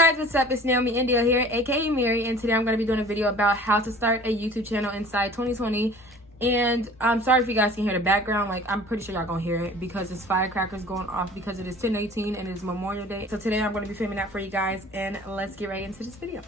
guys, what's up? It's Naomiindio here, aka Mary, and today I'm going to be doing a video about how to start a YouTube channel inside 2020. And I'm sorry if you guys can hear the background. Like, I'm pretty sure y'all gonna hear it because it's firecrackers going off because it is 10/18 and it is Memorial Day. So today I'm going to be filming that for you guys, and let's get right into this video.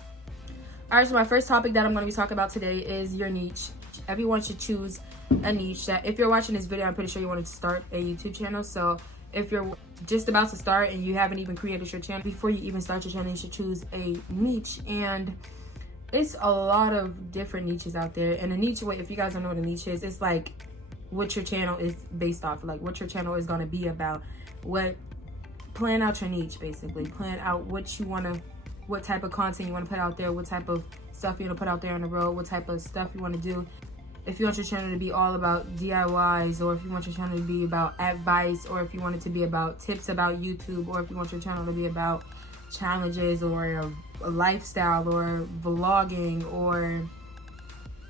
Alright, so my first topic that I'm going to be talking about today is your niche. Everyone should choose a niche that, if you're watching this video, I'm pretty sure you want to start a YouTube channel. So if you're just about to start and you haven't even created your channel, before you even start your channel, you should choose a niche. And it's a lot of different niches out there. And a niche, if you guys don't know what a niche is, it's like what your channel is based off, like what your channel is going to be about. Plan out your niche, basically. Plan out what you want to, what type of content you want to put out there, what type of stuff you want to put out there on the road, what type of stuff you want to do. If you want your channel to be all about DIYs, or if you want your channel to be about advice, or if you want it to be about tips about YouTube, or if you want your channel to be about challenges or a lifestyle or vlogging, or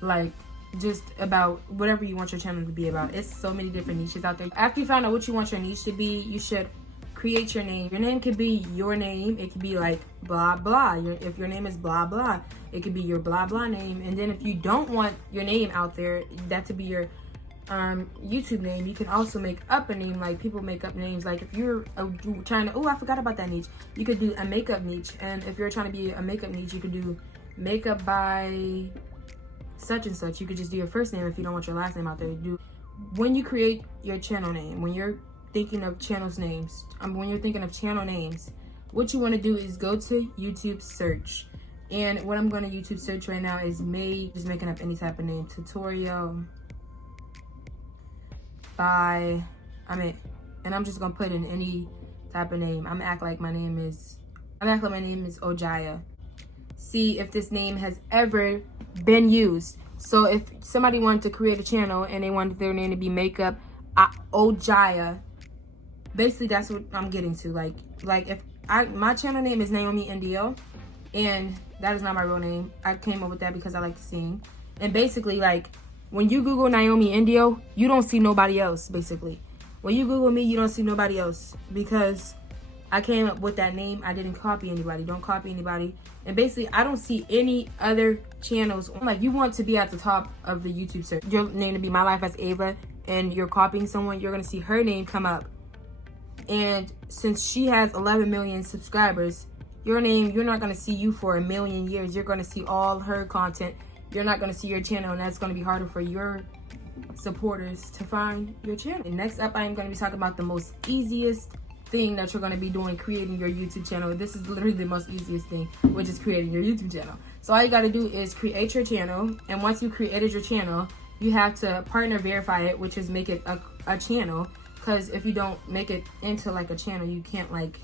like just about whatever you want your channel to be about. It's so many different niches out there. After you find out what you want your niche to be, you should create your name. Your name could be your name. It could be like blah blah. If your name is blah blah, it could be your blah blah name. And then if you don't want your name out there, that to be your YouTube name, you can also make up a name. Like people make up names. Like if you're trying to, I forgot about that niche, you could do a makeup niche. And if you're trying to be a makeup niche, you could do makeup by such and such. You could just do your first name if you don't want your last name out there. When you create your channel name, when you're thinking of channels names, when you're thinking of channel names, what you want to do is go to YouTube search. And what I'm going to YouTube search right now is just making up any type of name, tutorial by, and I'm just gonna put in any type of name. I'm gonna act like my name is Ojaya. See if this name has ever been used. So if somebody wanted to create a channel and they wanted their name to be makeup Ojaya, basically that's what I'm getting to. Like if my channel name is Naomiindio, and that is not my real name. I came up with that because I like to sing. And basically, like, when you Google Naomiindio, you don't see nobody else, basically. When you Google me, you don't see nobody else because I came up with that name. I didn't copy anybody. Don't copy anybody. And basically, I don't see any other channels. Like, you want to be at the top of the YouTube search. Your name to be My Life as Ava, and you're copying someone, you're going to see her name come up. And since she has 11 million subscribers, your name, you're not going to see you for a million years. You're going to see all her content. You're not going to see your channel, and that's going to be harder for your supporters to find your channel. And next up, I am going to be talking about the most easiest thing that you're going to be doing, creating your YouTube channel. This is literally the most easiest thing, which is creating your YouTube channel. So all you got to do is create your channel, and once you created your channel, you have to partner verify it, which is make it a channel. Because if you don't make it into like a channel, you can't like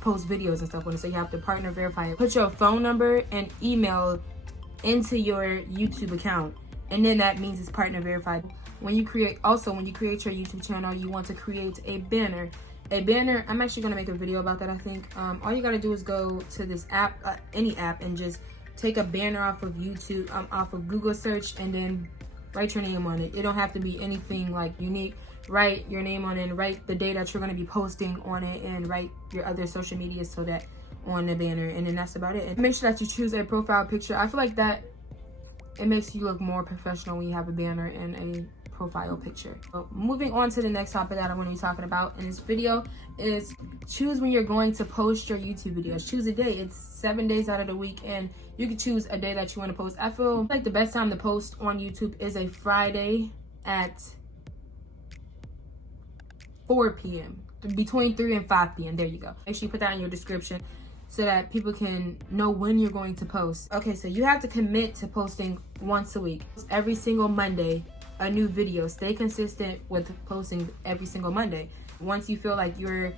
post videos and stuff on it. So you have to partner verify it. Put your phone number and email into your YouTube account, and then that means it's partner verified. When you create your YouTube channel, you want to create a banner. I'm actually going to make a video about that, I think. All you got to do is go to this app, any app, and just take a banner off of YouTube, off of Google search, and then write your name on it. It don't have to be anything like unique. Write your name on it, and write the day that you're going to be posting on it, and write your other social media so that on the banner, and then that's about it. And make sure that you choose a profile picture. I feel like that it makes you look more professional when you have a banner and a profile picture. So moving on to the next topic that I'm going to be talking about in this video is choose when you're going to post your YouTube videos. Choose a day. It's 7 days out of the week, and you can choose a day that you want to post. I feel like the best time to post on YouTube is a Friday at 4 p.m. between 3 and 5 p.m. There you go. Make sure you put that in your description so that people can know when you're going to post. Okay, so you have to commit to posting once a week. Every single Monday, a new video. Stay consistent with posting every single Monday. Once you feel like you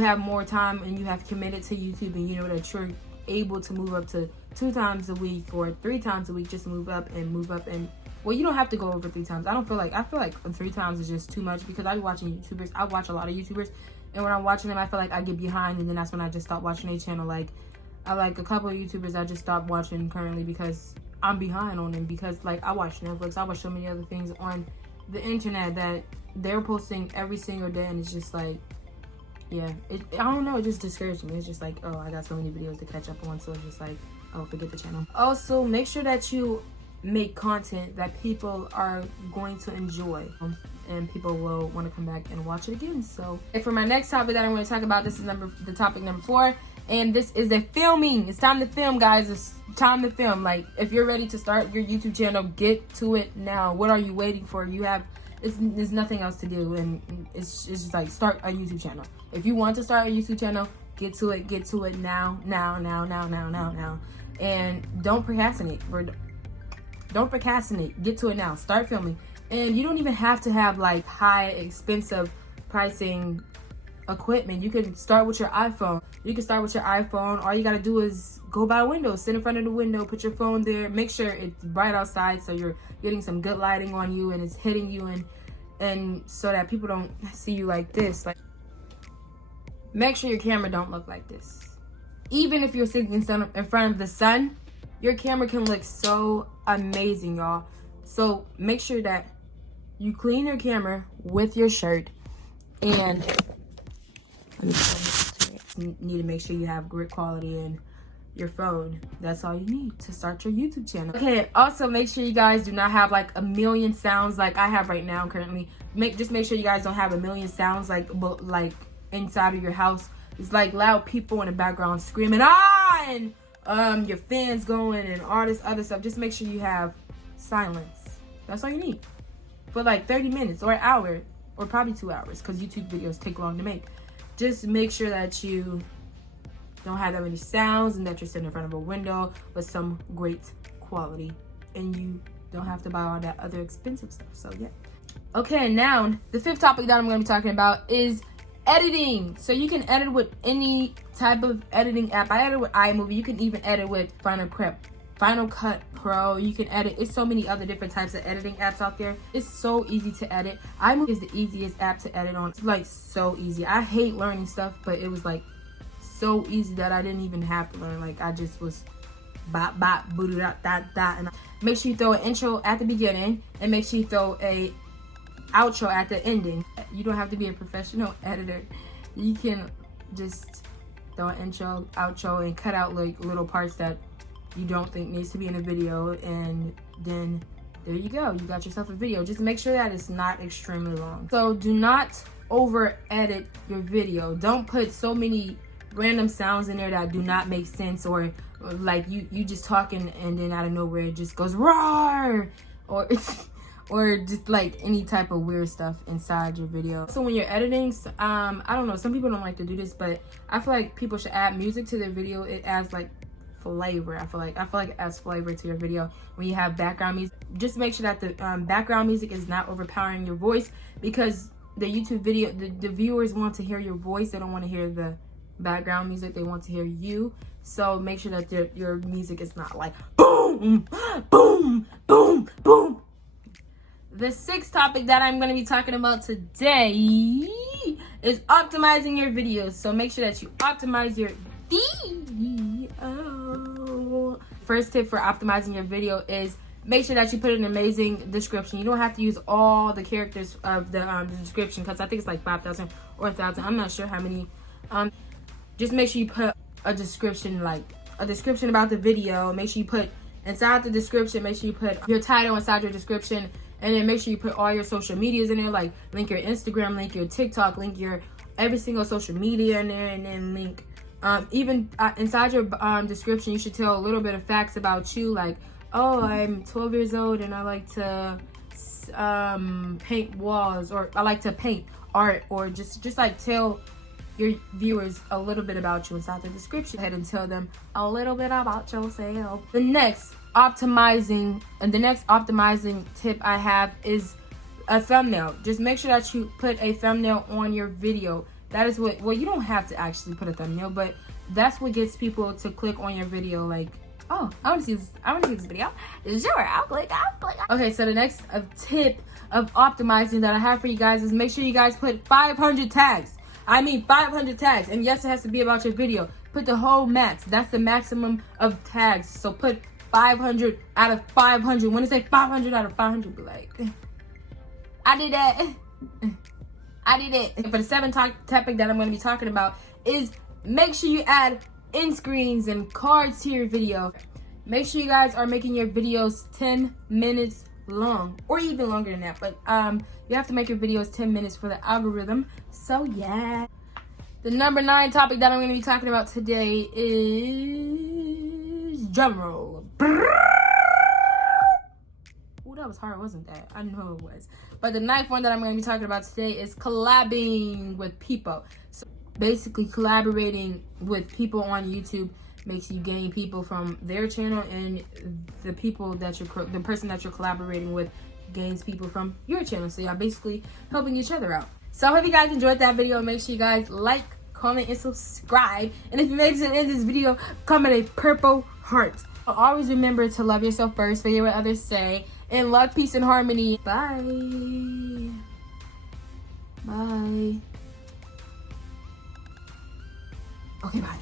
have more time and you have committed to YouTube, and you know that you're able to move up to 2 times a week or 3 times a week, just move up and well, you don't have to go over 3 times. I feel like 3 times is just too much, because I be watching YouTubers. I watch a lot of YouTubers, and when I'm watching them, I feel like I get behind, and then that's when I just stop watching their channel. Like, I like a couple of YouTubers I just stopped watching currently because I'm behind on them, because like I watch Netflix, I watch so many other things on the internet that they're posting every single day, and it's just like yeah, I don't know, it just discouraged me. It's just like, oh, I got so many videos to catch up on, so it's just like, oh, forget the channel. Also, make sure that you make content that people are going to enjoy, and people will want to come back and watch it again. So, and for my next topic that I'm going to talk about, this is the topic number 4, and this is the filming. It's time to film, guys. It's time to film. Like, if you're ready to start your YouTube channel, get to it now. What are you waiting for? There's nothing else to do, and it's just like, start a YouTube channel. If you want to start a YouTube channel, get to it now, and don't procrastinate. Don't procrastinate. Get to it now. Start filming. And you don't even have to have like high expensive pricing equipment. You can start with your iPhone. All you gotta do is go by a window, sit in front of the window, put your phone there, make sure it's bright outside so you're getting some good lighting on you and it's hitting you, and so that people don't see you like this. Like, make sure your camera don't look like this. Even if you're sitting in front of the sun, your camera can look so amazing, y'all. So make sure that you clean your camera with your shirt, and you need to make sure you have great quality in your phone. That's all you need to start your YouTube channel. Okay, also make sure you guys do not have like a million sounds like I have right now currently. Just make sure you guys don't have a million sounds like inside of your house. It's like loud people in the background screaming, and your fans going and all this other stuff. Just make sure you have silence. That's all you need for like 30 minutes or an hour, or probably 2 hours, because YouTube videos take long to make. Just make sure that you don't have that many sounds and that you're sitting in front of a window with some great quality, and you don't have to buy all that other expensive stuff. So yeah. Okay, now the 5th topic that I'm going to be talking about is editing. So you can edit with any type of editing app. I edit with iMovie. You can even edit with Final Cut Pro. You can edit. It's so many other different types of editing apps out there. It's so easy to edit. iMovie is the easiest app to edit on. It's like so easy. I hate learning stuff, but it was like so easy that I didn't even have to learn. Like, I just was bop bop boo da da da. And make sure you throw an intro at the beginning, and make sure you throw a outro at the ending. You don't have to be a professional editor. You can just throw an intro, outro, and cut out like little parts that you don't think needs to be in a video, and then there you go. You got yourself a video. Just make sure that it's not extremely long. So do not over edit your video. Don't put so many random sounds in there that do not make sense, or like you just talking and then out of nowhere it just goes roar, or just like any type of weird stuff inside your video. So when you're editing, I don't know, some people don't like to do this, but I feel like people should add music to their video. It adds like flavor. I feel like it adds flavor to your video when you have background music. Just make sure that the background music is not overpowering your voice, because the YouTube video, the viewers want to hear your voice. They don't want to hear the background music. They want to hear you. So make sure that your music is not like boom, boom, boom, boom. The 6th topic that I'm going to be talking about today is optimizing your videos. So make sure that you optimize your video. First tip for optimizing your video is make sure that you put an amazing description. You don't have to use all the characters of the description, because I think it's like 5,000 or 1,000. I'm not sure how many. Just make sure you put a description, like a description about the video. Make sure you put inside the description, make sure you put your title inside your description, and then make sure you put all your social medias in there, like link your Instagram, link your TikTok, link your every single social media in there, and then link even inside your description, you should tell a little bit of facts about you, like, oh, I'm 12 years old and I like to paint walls, or I like to paint art, or just like tell your viewers a little bit about you inside the description. Go ahead and tell them a little bit about yourself. The next optimizing tip I have is a thumbnail. Just make sure that you put a thumbnail on your video. That is what, well, you don't have to actually put a thumbnail, but that's what gets people to click on your video. Like, oh, I want to see this video. Sure, I'll click. Okay, so the next tip of optimizing that I have for you guys is make sure you guys put 500 tags. I mean 500 tags. And yes, it has to be about your video. Put the whole max. That's the maximum of tags. So put 500 out of 500. When I say 500 out of 500, be like, I did that. I did it. And for the 7th topic that I'm going to be talking about is make sure you add end screens and cards to your video. Make sure you guys are making your videos 10 minutes long, or even longer than that. But you have to make your videos 10 minutes for the algorithm. So yeah. The number 9 topic that I'm going to be talking about today is drumroll. Oh, that was hard, wasn't that? I know it was. But the 9th one that I'm going to be talking about today is collabing with people. So basically, collaborating with people on YouTube makes you gain people from their channel, and the person that you're collaborating with gains people from your channel. So y'all basically helping each other out. So I hope you guys enjoyed that video. Make sure you guys like, comment, and subscribe. And if you made it to the end of this video, comment a purple heart. Always remember to love yourself first, forget what others say, and love, peace, and harmony. Bye. Bye. Okay, bye.